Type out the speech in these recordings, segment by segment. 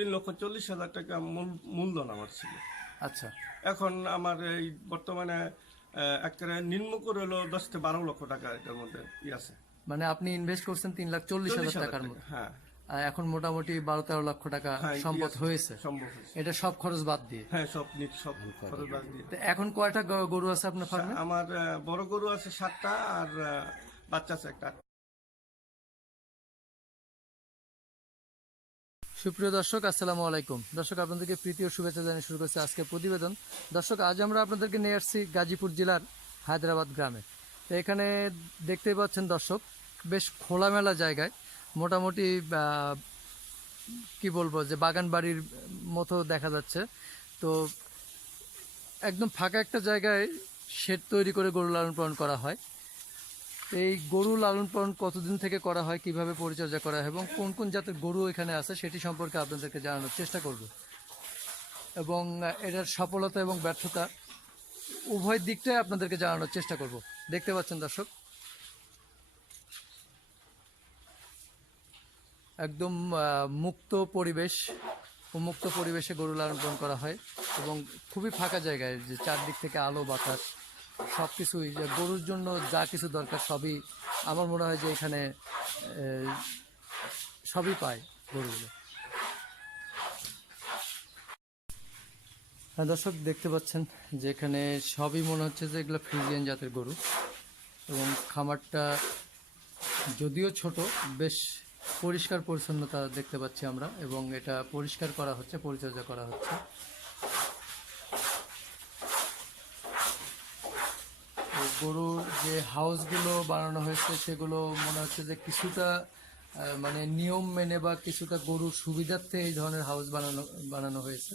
3,40,000 টাকা মূলধন আমার ছিল। আচ্ছা, এখন আমার এই বর্তমানে একেবারে নিম্ন করে হলো 10 থেকে 12 লক্ষ টাকা এটার মধ্যে আছে। মানে আপনি ইনভেস্ট করছেন 3,40,000 টাকার মতো। হ্যাঁ, আর এখন মোটামুটি 12-13 লক্ষ টাকা সম্পদ হয়েছে। এটা সব খরচ বাদ দিয়ে। হ্যাঁ, সব খরচ বাদ দিয়ে। তো এখন কয়টা গরু আছে আপনার ফার্মে? আমার বড় গরু আছে 7টা আর বাচ্চা আছে একটা। সুপ্রিয় দর্শক, আসসালামু আলাইকুম। দর্শক, আপনাদেরকে প্রীতি ও শুভেচ্ছা জানিয়ে শুরু করছি আজকের প্রতিবেদন। দর্শক, আজ আমরা আপনাদেরকে নিয়ে আসছি গাজীপুর জেলার হায়দ্রাবাদ গ্রামে। তো এখানে দেখতেই পাচ্ছেন দর্শক, বেশ খোলামেলা জায়গায়, মোটামুটি কি বলবো যে বাগান বাড়ির মতো দেখা যাচ্ছে। তো একদম ফাঁকা একটা জায়গায় শেড তৈরি করে গরু লালন পালন করা হয়। এই গরু লালন পালন কতদিন থেকে করা হয়, কিভাবে পরিচর্যা করা হয় এবং কোন কোন জাতের গরু এখানে আছে সেটি সম্পর্কে আপনাদেরকে জানানোর চেষ্টা করব এবং এটার সফলতা এবং ব্যর্থতা উভয় দিকটাই আপনাদেরকে জানানোর চেষ্টা করব। দেখতে পাচ্ছেন দর্শক, একদম মুক্ত পরিবেশ, উন্মুক্ত পরিবেশে গরু লালন পালন করা হয় এবং খুবই ফাঁকা জায়গায়, যে চারদিক থেকে আলো বাতাস সব কিছুই, যে গরুর জন্য যা কিছু দরকার সবই আমার মনে হয় যে এখানে সবই পায় গরুগুলো। হ্যাঁ দর্শক, দেখতে পাচ্ছেন যে এখানে সবই মনে হচ্ছে যে এগুলো ফ্রিজিয়ান জাতের গরু এবং খামারটা যদিও ছোট, বেশ পরিষ্কার পরিচ্ছন্নতা দেখতে পাচ্ছি আমরা এবং এটা পরিষ্কার করা হচ্ছে, পরিচর্যা করা হচ্ছে। গরুর যে হাউসগুলো বানানো হয়েছে সেগুলো মনে হচ্ছে যে কিছুটা মানে নিয়ম মেনে বা কিছুটা গরুর সুবিধার্থে এই ধরনের হাউস বানানো হয়েছে।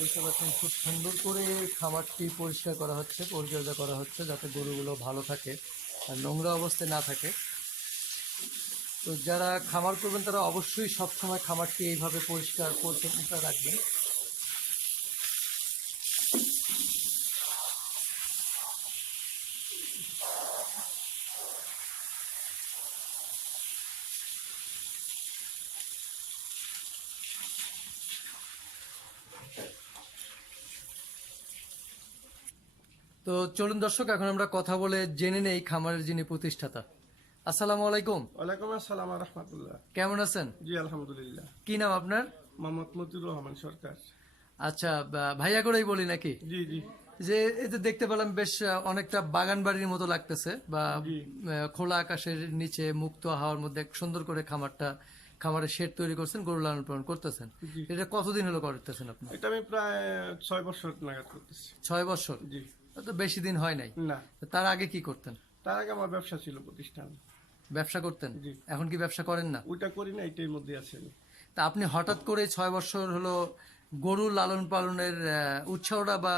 দেখতে পাচ্ছেন খুব সুন্দর করে খামারটি পরিষ্কার করা হচ্ছে, পরিচর্যা করা হচ্ছে যাতে গরুগুলো ভালো থাকে আর নোংরা অবস্থায় না থাকে। তো যারা খামার করবেন তারা অবশ্যই সবসময় খামারটি এইভাবে পরিষ্কার পরিচ্ছন্নতা রাখবেন। তো চলুন দর্শক, এখন আমরা কথা বলে জেনে নেই খামারের যিনি প্রতিষ্ঠাতা। আসসালামু আলাইকুম। ওয়ালাইকুম আসসালাম ওয়া রাহমাতুল্লাহ। কেমন আছেন? জি আলহামদুলিল্লাহ। কি নাম আপনার? মোহাম্মদ মতিউর রহমান সরকার। আচ্ছা, ভাইয়া করেই বলি নাকি? জি জি। যে এতে দেখতে পেলাম বেশ অনেকটা বাগান বাড়ির মতো লাগতেছে, বা খোলা আকাশের নিচে মুক্ত হাওয়ার মধ্যে সুন্দর করে খামারের শেড তৈরি করছেন, গরু লালন পালন করতেছেন। এটা কতদিন হলো করতেছেন আপনি? এটা আমি প্রায় 6 বছর নাগাদ করতেছি। 6 বছর? জি। তো বেশি দিন হয় নাই। না। তার আগে কি করতেন? তার আগে আমার ব্যবসা ছিল, প্রতিষ্ঠান। ব্যবসা করতেন? জি। এখন কি ব্যবসা করেন না? ওইটা করি না, এটার মধ্যে আছে। তা আপনি হঠাৎ করে 6 বছর হলো গরু লালন পালনের উৎসাহটা বা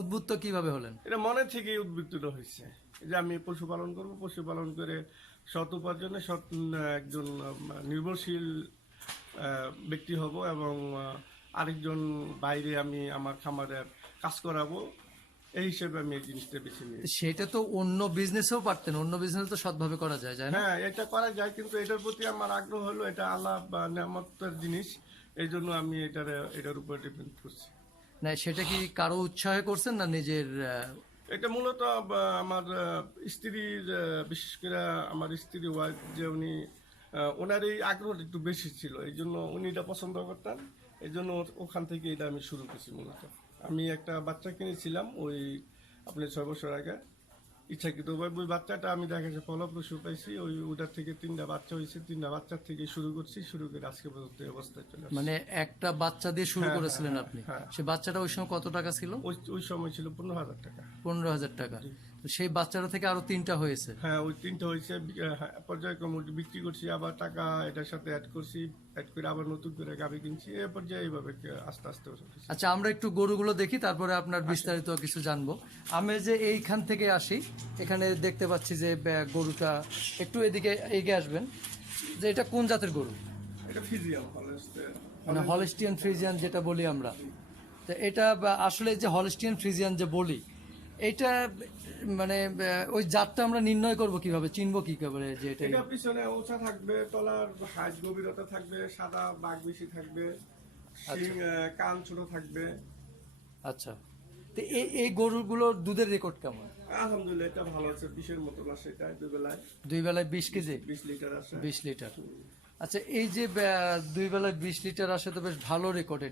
উদ্বুদ্ধ কিভাবে হলেন? এটা মনে থেকেই উদ্বুদ্ধ হয়েছে যে আমি পশুপালন করব, পশুপালন করে সৎ উপার্জনে একজন নির্ভরশীল ব্যক্তি হব এবং আরেকজন বাইরে আমি আমার খামারের কাজ করাবো, এই হিসেবে আমি এই জিনিসটা বেছে নিয়েছি। সেটা তো অন্য বিজনেসেও পারতেন, অন্য বিজনেস তো সৎভাবে করা যায়, যায় না? হ্যাঁ, এটা করা যায়, কিন্তু এটার প্রতি আমার আগ্রহ হলো, এটা আল্লাহ বা নেয়ামতের জিনিস, এই জন্য আমি এটার উপর ডিপেন্ড করছি। না, সেটা কি কারো উৎসাহে করছেন না নিজের? এটা মূলত আমার স্ত্রীর, বিশেষ করে আমার স্ত্রী ওয়াইফ, যে উনি ওনার এই আগ্রহটা একটু বেশি ছিল, এই জন্য উনি এটা পছন্দ করতেন, এই জন্য ওখান থেকে এটা আমি শুরু করছি। মূলত আমি একটা বাচ্চা কিনেছিলাম ওই আপনার 6 বছর আগে, ইচ্ছাকৃতভাবে। ওই বাচ্চাটা আমি দেখা যাচ্ছে ফলপ্রসূ পাইছি, ওটার থেকে 3টা বাচ্চা হয়েছে, 3টা বাচ্চার থেকে শুরু করছি, শুরু করে আজকে পর্যন্ত এই অবস্থায় চলে আসছে। মানে একটা বাচ্চা দিয়ে শুরু করেছিলেন আপনি? সে বাচ্চাটা ওই সময় কত টাকা ছিল? ওই সময় ছিল 15,000 টাকা। 15,000 টাকা। তো সেই বাচ্চাটা থেকে আরো 3টা হয়েছে? হ্যাঁ, ওই 3টা হয়েছে, পর্যায়ক্রমে বিক্রি করছি, আবার টাকা এটার সাথে অ্যাড করছি, অ্যাড করে আবার নতুন করে গাভী কিনছি, এই পর্যায়ে এইভাবে আস্তে আস্তে। আচ্ছা, আমরা একটু গরুগুলো দেখি, তারপরে আপনার বিস্তারিত কিছু জানবো। আমি যে এইখান থেকে আসি, এখানে দেখতে পাচ্ছি যে গরুটা, একটু এদিকে এগিয়ে আসবেন, যে এটা কোন জাতের গরু? এটা ফিজিয়াম হলস্টে মানে হলিস্টিয়ান ফ্রিজিয়ান যেটা বলি আমরা। তো এটা আসলে যে হলিস্টিয়ান ফ্রিজিয়ান যে বলি, এটা মানে ওই জাতটা আমরা নির্ণয় করব কিভাবে, চিনবো কি করে যে এটা? এটা পিছনে ওচা থাকবে, তলার হাইট গভীরতা থাকবে, সাদা বাঘ বেশি থাকবে, শিং কান ছোট থাকবে। আচ্ছা, তো এই গরুগুলোর দুধের রেকর্ড কেমন? আলহামদুলিল্লাহ এটা ভালো আছে, 20-এর মতো আসে, এটা দুই বেলায় 20 কেজি, 20 লিটার আসে। 20 লিটার। আচ্ছা, এই যে দুই বেলায় 20 লিটার আসে তো বেশ ভালো রেকর্ড।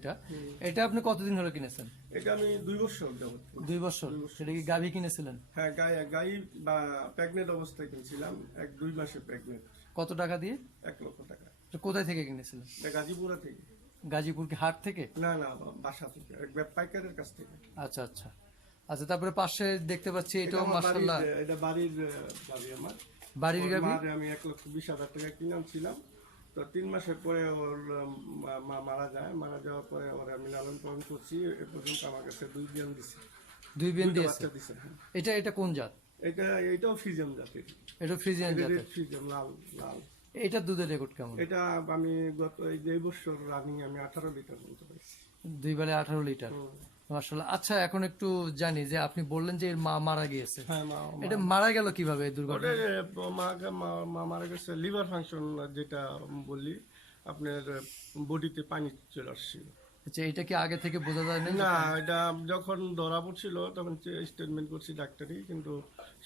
এটা আপনি কতদিন হলো কিনেছেন? এটা আমি 2 বছর যাবত। 2 বছর। সেটা কি গাভী কিনেছিলেন? হ্যাঁ, গাই বা প্রেগনেন্ট অবস্থায় কিনছিলাম, 1-2 মাসে প্রেগনেন্ট। কত টাকা দিয়ে? 1 লক্ষ টাকা। তো কোথায় থেকে কিনেছিলেন? এটা গাজীপুরা থেকে। গাজীপুর কি হাট থেকে? না না, বাসা থেকে, এক পাইকারের কাছ থেকে। আচ্ছা আচ্ছা আচ্ছা। তারপরে পাশে দেখতে পাচ্ছি এটাও আমার মাশাআল্লাহ এটা বাড়ির গাভী আমার। বাড়ির গাভী। আমি 1,20,000 টাকা কিনেছিলাম। তো 3 মাসের পরে ওর মা মারা যায়। মারা যাওয়ার পরে ওর আমি লালন পালন করছি, এ পর্যন্ত আমার কাছে 2 বিয়ান দিছে। 2 বিয়ান দুইটা দিয়েছে। বাচ্চা দিছে, হ্যাঁ। এটা কোন জাত? এটাও ফ্রিজিয়াম জাতের। এটা ফ্রিজিয়ান জাতের। ফ্রিজিয়াম লাল লাল। এটা দুধের রেকর্ড কেমন? এটা আমি গত এই বছর রানিং আমি 18 লিটার বলতে পারছি। 2 বেলায় 18 লিটার। মাশাআল্লাহ। আচ্ছা, এখন একটু জানি যে আপনি বললেন যে এর মা মারা গিয়েছে। হ্যাঁ, এটা মারা গেল কিভাবে এই দুর্ঘটনা? মা মারা গেছে লিভার ফাংশন, যেটা বলি আপনার বডিতে পানি চলে আসছিল। আচ্ছা, এটা কি আগে থেকে বোঝা যায় না? না, এটা যখন ধরা পড়ছিল তখন স্টেটমেন্ট করছি ডাক্তারি, কিন্তু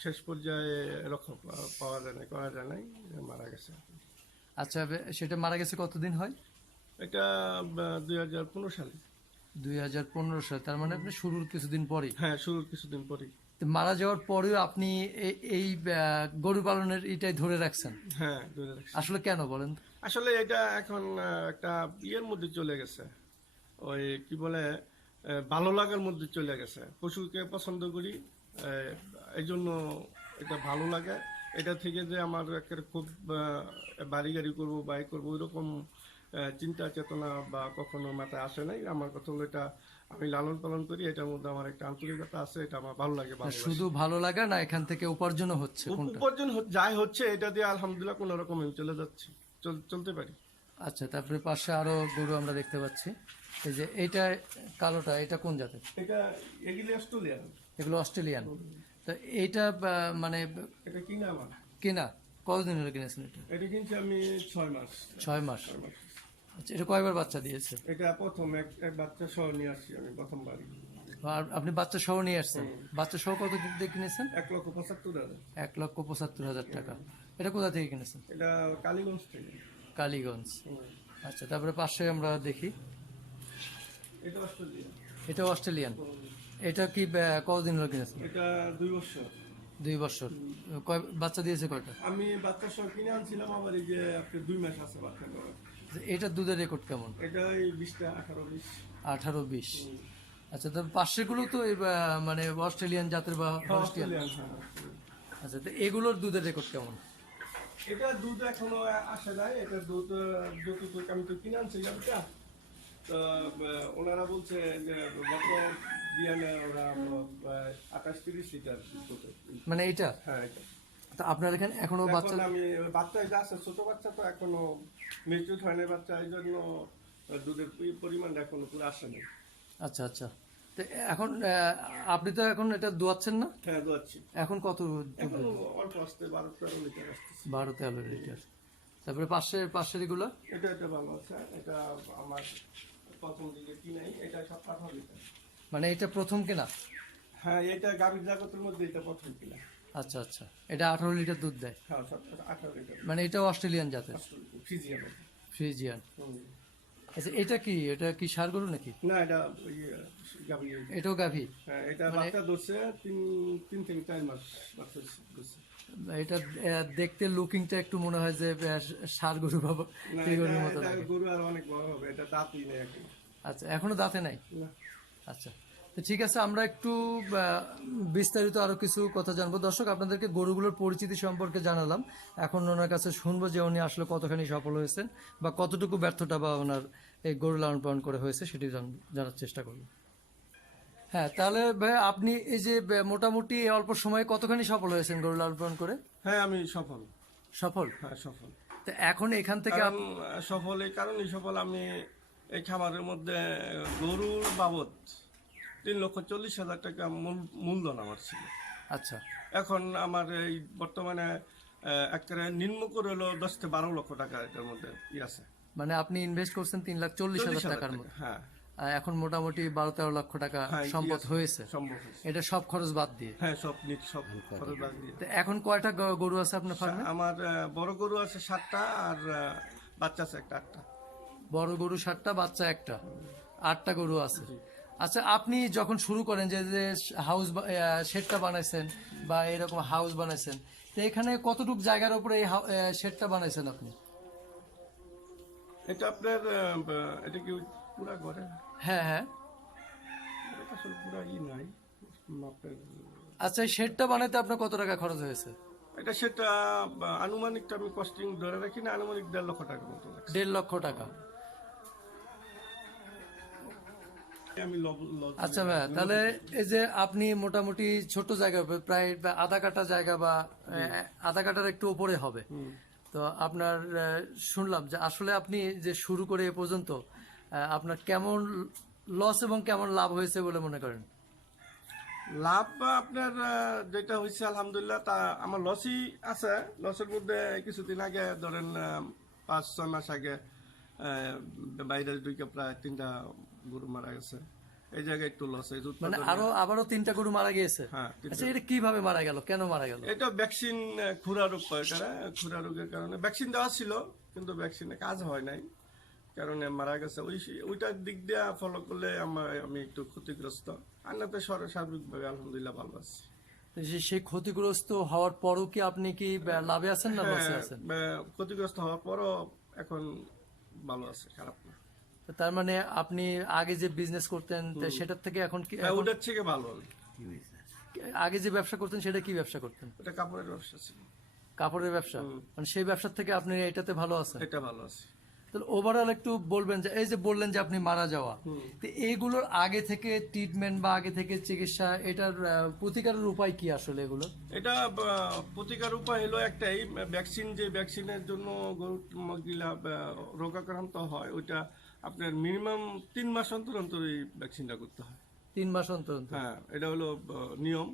শেষ পর্যায়ে রক্ষা পাওয়া যায় না, করা যায় নাই, মারা গেছে। আচ্ছা, সেটা মারা গেছে কতদিন হয়? এটা 2015 সালে। 2015 সালে, তার মানে আপনি শুরুর কিছুদিন পরেই। হ্যাঁ, শুরুর কিছুদিন পরেই। তো মারা যাওয়ার পরেও আপনি এই গরু পালনের এটাই ধরে রাখছেন? হ্যাঁ, 2000। আসলে কেন বলেন? আসলে এটা এখন একটা ইয়ের মধ্যে চলে গেছে, ওই কি বলে ভালো লাগার মধ্যে চলে গেছে। পশুকে পছন্দ করি, এই জন্য এটা ভালো লাগে। এটা থেকে যে আমার খুব বাড়ি গাড়ি করবো, বাইক করবো, ওইরকম চিন্তা চেতনা বা কখনো মাথায় আসে নাই। আমার কথা হলো এটা আমি লালন পালন করি, এটার মধ্যে আমার একটা আন্তরিকতা আছে, এটা আমার ভালো লাগে। শুধু ভালো লাগা না, এখান থেকে উপার্জনও হচ্ছে? উপার্জন যাই হচ্ছে, এটা দিয়ে আলহামদুলিল্লাহ কোনো রকম আমি চলে যাচ্ছি, চলতে পারি। আচ্ছা, তারপরে পাশে আরো গরু আমরা দেখতে পাচ্ছি। এই যে এইটা কালোটা, এটা কোন জাতের? এগুলি অস্ট্রেলিয়ান। এগুলো অস্ট্রেলিয়ান। তো এইটা মানে এটা কিনা আমার। কেনা কতদিন হলো কিনেছেন এটা? এটা কিনছি আমি 6 মাস। 6 মাস। আচ্ছা, এটা কয়বার বাচ্চা দিয়েছে? এটা প্রথম এক বাচ্চা সহ নিয়ে আসছি আমি প্রথমবারই। আর আপনি বাচ্চা সহ নিয়ে আসছেন? বাচ্চা সহ কত দিয়ে কিনেছেন? 1,75,000। 1,75,000 টাকা। এটা কোথা থেকে কিনেছেন? এটা কালীগঞ্জ থেকে। কালীগঞ্জ। আচ্ছা, তারপরে পাশে আমরা দেখি এটা অস্ট্রেলিয়া। এটা অস্ট্রেলিয়ান। এটা কি কতদিন হলো কিনেছেন? এটা 2 বছর। 2 বছর। বাচ্চা দিয়েছে কয়টা? আমি বাচ্চা সহ কিনে আনছিলাম, আবার এই যে আপনি 2 মাস আছে বাচ্চা করা। এটা দুধের রেকর্ড কেমন? এটা এই 20টা 18-20। 18-20। আচ্ছা, তো পাশেগুলো তো মানে অস্ট্রেলিয়ান জাতের বা হলস্টিয়ান। আচ্ছা, তো এগুলোর দুধের রেকর্ড কেমন? এটা দুধ এখনো আসে নাই। এটা দুধ যতটুকু আমি তো কিনে আনছি গাড়িটা, তো ওনারা বলছে যে গত বিয়ানে ওরা 28-30 লিটার দুধ। মানে এটা? হ্যাঁ, এটা। তো আপনার এখানে এখনো বাচ্চা? আমি বাচ্চা এটা আছে, ছোট বাচ্চা তো এখনো মেচুর হয় না বাচ্চা, এই জন্য দুধের পরিমাণটা এখনো পুরো আসেনি। আচ্ছা আচ্ছা। তো এখন আপনি তো এখন এটা দোয়াচ্ছেন না? হ্যাঁ, দোয়াচ্ছি। এখন কত? এখন অল্প আসতে 12-13 লিটার আসতেছে। 12-13 লিটার। তারপরে পাশের এগুলো? এটা ভালো আছে। এটা আমার প্রথম দিকে কিনাই, এটা 18 লিটার। মানে এটা প্রথম কেনা? হ্যাঁ, এটা গাভীর জগতের মধ্যে এটা প্রথম কিনা। আচ্ছা আচ্ছা। এটা 18 লিটার দুধ দেয়? হ্যাঁ, 18 লিটার। মানে এটা অস্ট্রেলিয়ান জাতের? ফ্রিজিয়ান। ফ্রিজিয়ান। আচ্ছা, এটা কি ষাঁড় গরু নাকি? না, এটা গাভী। এটাও গাভী? হ্যাঁ, এটা বাচ্চা ধরছে 3 থেকে 4 মাস বাচ্চা ধরছে। এটা দেখতে লুকিংটা একটু মনে হয় যে ষাঁড় গরু বাবা এই গরুর মতো লাগে। গরু আর অনেক বড় হবে, এটা দাঁতই নেই এখন। আচ্ছা, এখনো দাঁতে নাই? না। আচ্ছা, তো ঠিক আছে, আমরা একটু বিস্তারিত আরো কিছু কথা জানবো। দর্শক, আপনাদেরকে গরুগুলোর পরিচিতি সম্পর্কে জানালাম। এখন ওনার কাছে শুনবো যে উনি আসলে কতখানি সফল হয়েছেন বা কতটুকু ব্যর্থতা বা ওনার এই গরু লালন পালন করে হয়েছে সেটি জানার চেষ্টা করবো। হ্যাঁ, তাহলে ভাই আপনি এই যে মোটামুটি অল্প সময়ে কতখানি সফল হয়েছেন গরু লালন পালন করে? হ্যাঁ, আমি সফল। সফল? হ্যাঁ, সফল। তো এখন এখান থেকে কারণ সফল এই কারণেই সফল, আমি এই খামারের মধ্যে গরুর বাবদ 3,40,000 টাকা মূলধন আমার ছিল। আচ্ছা, এখন আমার এই বর্তমানে একেবারে নিম্ন করে হলো 10 থেকে 12 লক্ষ টাকা এটার মধ্যে আছে। মানে আপনি ইনভেস্ট করছেন 3,40,000 টাকার মতো, হ্যাঁ, আর এখন মোটামুটি 12-13 লক্ষ টাকা হ্যাঁ, সম্পদ হয়েছে, সম্ভব হয়েছে। এটা সব খরচ বাদ দিয়ে। হ্যাঁ, সব খরচ বাদ দিয়ে। তো এখন কয়টা গরু আছে আপনার ফার্মে? আমার বড় গরু আছে 7টা, আর বাচ্চা আছে একটা 8টা। বড় গরু 7টা, বাচ্চা একটা, 8টা গরু আছে। আচ্ছা, আপনি যখন শুরু করেন যে যে হাউস শেডটা বানাইছেন বা এরকম হাউস বানাইছেন, তো এখানে কতটুকু জায়গার উপরে এই শেডটা বানাইছেন আপনি? এটা আপনার এটা কি পুরা ঘরে? হ্যাঁ হ্যাঁ। এটা আসলে পুরা নাই আপনার। আচ্ছা, এই শেডটা বানাইতে আপনার কত টাকা খরচ হয়েছে? এটা সেটা আনুমানিকটা আমি কস্টিং ধরে রাখি না, আনুমানিক 1.5 লক্ষ টাকার মতো লাগছে। 1.5 লক্ষ টাকা। আমি আচ্ছা ভাইয়া, তাহলে এই যে আপনি মোটামুটি ছোট জায়গা, প্রায় আধা কাটা জায়গা বা আধা কাটার একটু উপরে হবে, তো আপনার শুনলাম যে আসলে আপনি যে শুরু করে এ পর্যন্ত আপনার কেমন লস এবং কেমন লাভ হয়েছে বলে মনে করেন? লাভ আপনার যেটা হয়েছে আলহামদুলিল্লাহ, তা আমার লসই আছে। লসের মধ্যে কিছুদিন আগে ধরেন 5-6 মাস আগে বাইরে ঢুকে প্রায় 3টা গরু মারা গেছে। এই জায়গায় একটু লস হয়েছে। মানে আবারও 3টা গরু মারা গিয়েছে? হ্যাঁ। আচ্ছা, এটা কিভাবে মারা গেল, কেন মারা গেল? এটা ভ্যাকসিন, খুরা রোগ পায়, খুরা রোগের কারণে ভ্যাকসিন দেওয়া ছিল, কিন্তু ভ্যাকসিনে কাজ হয় নাই, কারণে মারা গেছে। ওইটার দিক দিয়ে ফলো করলে আমি একটু ক্ষতিগ্রস্ত। আর না তো সার্বিকভাবে আলহামদুলিল্লাহ ভালো আছি। তো সেই ক্ষতিগ্রস্ত হওয়ার পরও কি আপনি কি লাভে আছেন না লসে আছেন? ক্ষতিগ্রস্ত হওয়ার পরও এখন ভালো আছে, খারাপ না। তো তার মানে আপনি আগে যে বিজনেস করতেন সেটার থেকে এখন কি, ওটার থেকে ভালো। আগে যে ব্যবসা করতেন সেটা কি ব্যবসা করতেন? ওটা কাপড়ের ব্যবসা ছিল। কাপড়ের ব্যবসা, মানে সেই ব্যবসার থেকে আপনি এটাতে ভালো আছেন? এটা ভালো আছে। তাহলে ওভারঅল একটু বলবেন যে এই যে বললেন যে আপনি মারা যাওয়া, তো এইগুলোর আগে থেকে ট্রিটমেন্ট বা আগে থেকে চিকিৎসা, এটার প্রতিকারের উপায় কি আসলে এগুলো? এটা প্রতিকার উপায় হলো একটাই, ভ্যাকসিন। যে ভ্যাকসিনের জন্য গরুগুলা রোগাক্রান্ত হয়, ওইটা আপনার মিনিমাম 3 মাস অন্তর অন্তর এই ভ্যাকসিনটা করতে হয়। 3 মাস অন্তর অন্তর? হ্যাঁ, এটা হলো নিয়ম।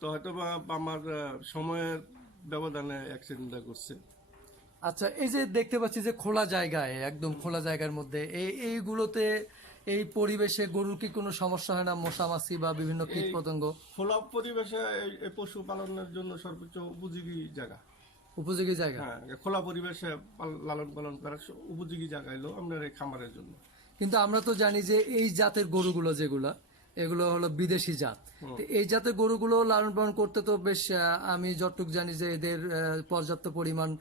তো হয়তো বা আমার সময়ের ব্যবধানে অ্যাক্সিডেন্টটা করছে। আচ্ছা, এই যে দেখতে পাচ্ছি যে খোলা জায়গায়, একদম খোলা জায়গার মধ্যে এইগুলোতে, এই পরিবেশে গরুর কি কোনো সমস্যা হয় না, মশা মাছি বা বিভিন্ন কীট পতঙ্গ? খোলা পরিবেশে এই পশু পালনের জন্য সর্বোচ্চ উপযোগী জায়গা। উপযোগী জায়গা? হ্যাঁ, খোলা পরিবেশে লালন পালন করার উপযোগী জায়গা হলো আপনার এই খামারের জন্য। কিন্তু আমরা তো জানি যে এই জাতের গরুগুলো যেগুলা, এগুলো হলো বিদেশি জাত। তো এই জাতের গরুগুলো লালন পালন করতে তো বেশ, আমি যতটুকু জানি যে এদের পর্যাপ্ত পরিমাণ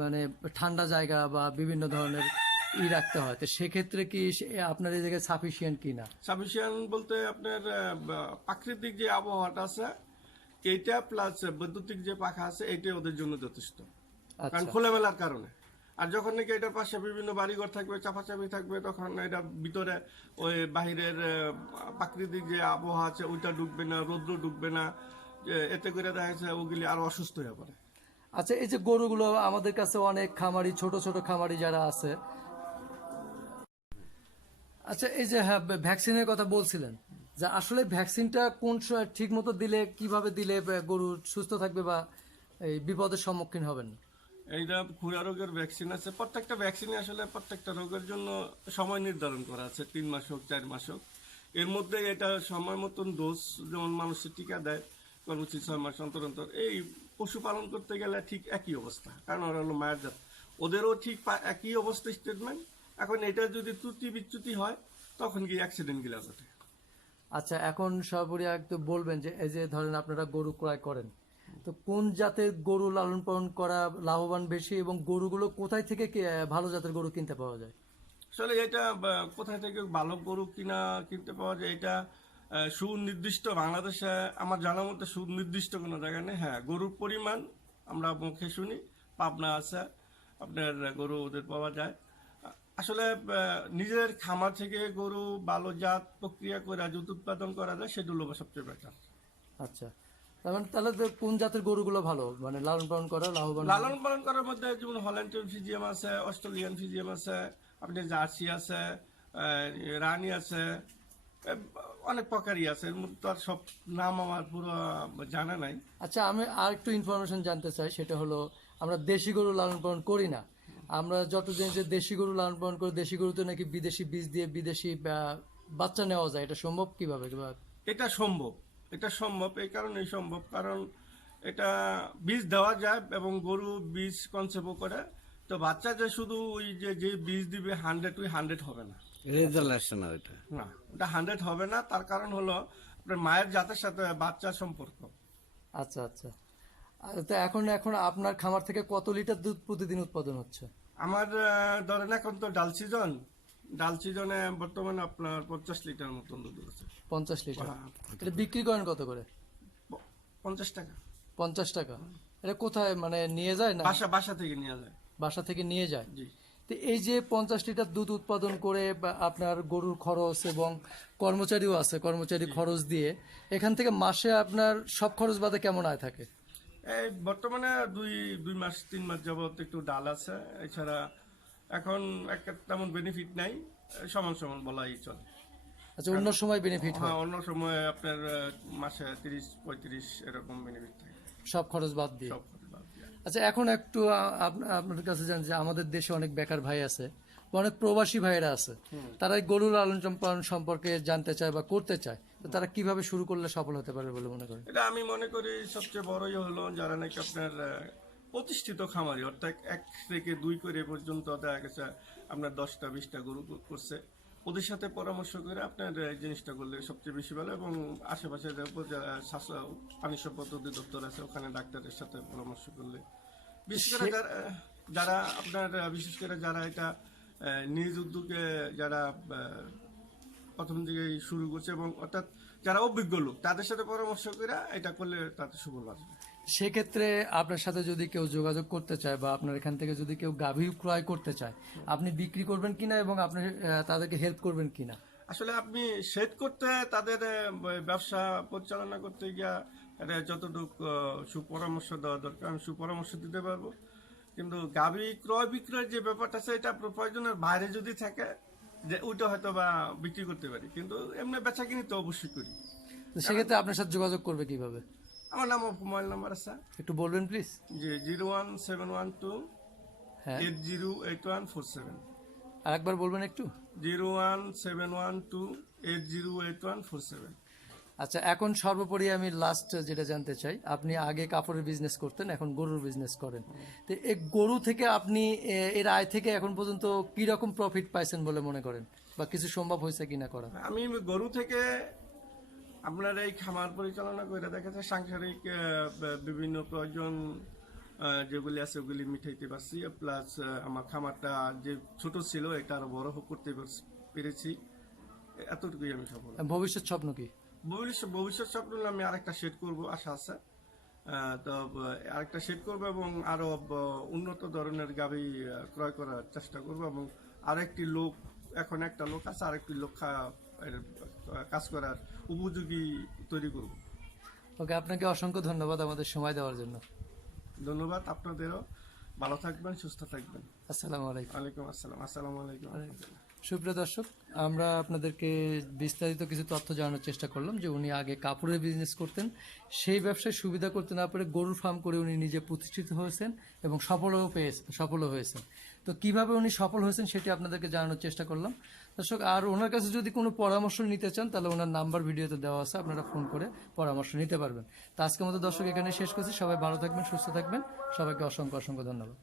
মানে ঠান্ডা জায়গা বা বিভিন্ন ধরনের রাখতে হয়। তো সেক্ষেত্রে কি আপনার এই জায়গায় সাফিসিয়েন্ট কিনা? সাফিসিয়েন্ট বলতে আপনার প্রাকৃতিক যে আবহাওয়াটা আছে এইটা, প্লাস বৈদ্যুতিক যে পাখা আছে, এইটাই ওদের জন্য যথেষ্ট। কারণ খোলামেলার কারণে। আর যখন নাকি এটার পাশে বিভিন্ন বাড়িঘর থাকবে, চাপাচাপি থাকবে, তখন এটার ভিতরে ওই বাহিরের প্রাকৃতিক যে আবহাওয়া আছে ওইটা ঢুকবে না, রৌদ্র ঢুকবে না, এতে করে দেখা যাচ্ছে ওগুলি আরো অসুস্থ হয়ে পড়ে। আচ্ছা, এই যে গরুগুলো আমাদের কাছে অনেক খামারি, ছোট ছোট খামারি যারা আছে, আচ্ছা এই যে হ্যাঁ ভ্যাকসিনের কথা বলছিলেন, যে আসলে ভ্যাকসিনটা কোন ঠিক মতো দিলে, কিভাবে দিলে গরু সুস্থ থাকবে বা এই বিপদের সম্মুখীন হবেন? এইটা খুরা রোগের ভ্যাকসিন আছে। প্রত্যেকটা ভ্যাকসিনে আসলে প্রত্যেকটা রোগের জন্য সময় নির্ধারণ করা আছে, 3 মাস হোক 4 মাস হোক। এর মধ্যে এটা সময় মতন ডোজ, যেমন মানুষের টিকা দেয় কর্মসূচি 6 মাস অন্তর অন্তর। এই পশুপালন করতে গেলে ঠিক একই অবস্থা, কারণ ওরা হলো মায়ের জাত, ওদেরও ঠিক একই অবস্থা স্টেটমেন্ট। এখন এটা যদি ত্রুটি বিচ্যুতি হয় তখন কি অ্যাক্সিডেন্ট গিলা ঘটে। আচ্ছা, এখন সর্বোপরি একটু বলবেন যে এই যে ধরেন আপনারা গরু ক্রয় করেন, তো কোন জাতের গরু লালন পালন করা লাভবান বেশি, এবং গরুগুলো কোথায় থেকে ভালো জাতের গরু কিনতে পাওয়া যায়? আসলে এটা কোথায় থেকে ভালো গরু কিনতে পাওয়া যায়, এটা সুনির্দিষ্ট বাংলাদেশে আমার জানা মতে সুনির্দিষ্ট কোনো জায়গা নেই। হ্যাঁ, গরুর পরিমাণ আমরা মুখে শুনি, পাবনা আছে আপনার গরু ওদের পাওয়া যায়। আসলে নিজের খামার থেকে গরু ভালো জাত প্রক্রিয়া করে যদি উৎপাদন করা যায়, সেগুলো সবচেয়ে বেটার। আচ্ছা, তার মানে তাহলে তো কোন জাতের গরুগুলো ভালো মানে লালন পালন করা লাভবান? লালন পালন করার মধ্যে যেমন হল্যান্ডিয়ান ফিজিয়াম আছে, অস্ট্রেলিয়ান ফিজিয়াম আছে, আপনি জার্সি আছে, রানী আছে, এ, অনেক প্রকারই আছে। এর মধ্যে তো আর সব নাম আমার পুরো জানা নাই। আচ্ছা, আমি আর একটু ইনফরমেশন জানতে চাই, সেটা হলো আমরা দেশি গরু লালন পালন করি না। আমরা যত জানি যে দেশি গরু লালন পালন করে দেশি গরুতে নাকি বিদেশি বীজ দিয়ে বিদেশি বাচ্চা নেওয়া যায়, এটা সম্ভব কিভাবে? এটা সম্ভব, এটা সম্ভব এই কারণেই সম্ভব কারণ এটা বীজ দেওয়া যায় এবং গরু বীজ কনসেপ্টও করে। তো বাচ্চা যে শুধু ওই যে বীজ দিবে 100 হবে না, রেজাল্ট আসছে না ওইটা। না ওটা 100 হবে না। তার কারণ হলো আপনার মায়ের জাতের সাথে বাচ্চার সম্পর্ক। আচ্ছা আচ্ছা। তো এখন এখন আপনার খামার থেকে কত লিটার দুধ প্রতিদিন উৎপাদন হচ্ছে? আমার ধরেন এখন তো ডাল সিজন, ডাল সিজনে বর্তমানে আপনার 50 লিটার মতন দুধ আছে। 50 লিটার। এটা বিক্রি করেন কত করে? 50 টাকা। 50 টাকা। এটা কোথায় মানে নিয়ে যায় না? বাসা থেকে নিয়ে যায়। বাসা থেকে নিয়ে যায়। জি। তো এই যে 50 লিটার দুধ উৎপাদন করে বা আপনার গরুর খরচ এবং কর্মচারীও আছে, কর্মচারী খরচ দিয়ে এখান থেকে মাসে আপনার সব খরচ বাদে কেমন আয় থাকে? এই বর্তমানে দুই মাস 3 মাস যাবত একটু ডাল আছে, এছাড়া এখন একটা তেমন বেনিফিট নাই, সমান সমান বলাই চলে। আচ্ছা, অন্য সময় বেনিফিট হয়? হ্যাঁ, অন্য সময় আপনার মাসে 30-35 এরকম বেনিফিট থাকে সব খরচ বাদ দিয়ে? সব কিছু বাদ দিয়ে। আচ্ছা, এখন একটু আপনাদের কাছে জান যে আমাদের দেশে অনেক বেকার ভাই আছে, অনেক প্রবাসী ভাইরা আছে, তারা এই গরুর লালন পালন সম্পর্কে জানতে চায় বা করতে চায়, তো তারা কিভাবে শুরু করলে সফল হতে পারবে বলে মনে করেন? এটা আমি মনে করি সবচেয়ে বড়ই হলো যারা নাকি আপনার প্রতিষ্ঠিত খামারি, অর্থাৎ 1 থেকে 2 করে পর্যন্ত দেখা গেছে আপনার 10টা-20টা গরু করছে, ওদের সাথে পরামর্শ করে আপনার এই জিনিসটা করলে সবচেয়ে বেশি ভালো। এবং আশেপাশে যারা স্বাস্থ্য পানি সম্পদ অধিদপ্তর আছে ওখানে ডাক্তারের সাথে পরামর্শ করলে, বিশেষ করে যারা আপনার বিশেষ করে যারা এটা নিজ উদ্যোগে যারা প্রথম দিকে শুরু করছে এবং অর্থাৎ যারা অভিজ্ঞ লোক তাদের সাথে পরামর্শ করে এটা করলে তাদের সুফল আসবে। সেক্ষেত্রে আপনার সাথে যদি কেউ যোগাযোগ করতে চায় বা আপনার এখান থেকে যদি কেউ গাভী ক্রয় করতে চায়, আপনি বিক্রি করবেন কিনা এবং আপনি তাদেরকে হেল্প করবেন কিনা? আসলে আপনি সেট করতে তাদের ব্যবসা পরিচালনা করতে গিয়া যতটুকু সুপরামর্শ দেওয়া দরকার আমি সুপরামর্শ দিতে পারবো, কিন্তু গাভী ক্রয় বিক্রয়ের যে ব্যাপারটা আছে এটা প্রয়োজনের বাইরে যদি থাকে যে ওইটা হয়তো বা বিক্রি করতে পারি, কিন্তু এমনি বেচা কিনি তো অবশ্যই করি। তো সেক্ষেত্রে আপনার সাথে যোগাযোগ করবে কিভাবে? আমার নাম মোবাইল নাম্বার আছে একটু বলবেন প্লিজ। জি 01712 হ্যাঁ, 808147। আরেকবার বলবেন একটু। 01712 808147। আচ্ছা, এখন সর্বোপরি আমি লাস্ট যেটা জানতে চাই, আপনি আগে কাপড়ের বিজনেস করতেন, এখন গরুর বিজনেস করেন, তো এই গরু থেকে আপনি এর আয় থেকে এখন পর্যন্ত কি রকম প্রফিট পাইছেন বলে মনে করেন বা কিছু সম্ভব হয়েছে কিনা করা? আমি গরু থেকে আপনার এই খামার পরিচালনা করে দেখা যায় সাংসারিক বিভিন্ন প্রয়োজন যেগুলি আছে ওগুলি মিটাইতে পারছি, প্লাস আমার খামারটা যে ছোট ছিল এটা আরো বড় করতে পেরেছি, এতটুকুই আমি সফল। ভবিষ্যৎ স্বপ্ন কি? ভবিষ্যৎ স্বপ্ন হলে আমি আরেকটা সেট করব আশা আছে। তো আরেকটা সেট করব এবং আরো উন্নত ধরনের গাভী ক্রয় করার চেষ্টা করব এবং আরেকটি লোক, এখন একটা লোক আছে, আরেকটি লোক কাজ করার উপযোগী তৈরি করব। ওকে, আপনাকে অসংখ্য ধন্যবাদ আমাদের সময় দেওয়ার জন্য। ধন্যবাদ আপনাদেরও। ভালো থাকবেন, সুস্থ থাকবেন। আসসালামু আলাইকুম। ওয়ালাইকুম আসসালাম। আসসালামু আলাইকুম। সুপ্রিয় দর্শক, আমরা আপনাদেরকে বিস্তারিত কিছু তথ্য জানানোর চেষ্টা করলাম যে উনি আগে কাপড়ের বিজনেস করতেন, সেই ব্যবসায় সুবিধা করতে না পারে গরুর ফার্ম করে উনি নিজে প্রতিষ্ঠিত হয়েছেন এবং সফলও হয়েছেন। তো কিভাবে উনি সফল হয়েছেন সেটি আপনাদেরকে জানানোর চেষ্টা করলাম। দর্শক, আর ওনার কাছে যদি কোনো পরামর্শ নিতে চান তাহলে ওনার নাম্বার ভিডিওতে দেওয়া আছে, আপনারা ফোন করে পরামর্শ নিতে পারবেন। তো আজকের মতো দর্শক এখানে শেষ করছি। সবাই ভালো থাকবেন, সুস্থ থাকবেন। সবাইকে অসংখ্য ধন্যবাদ।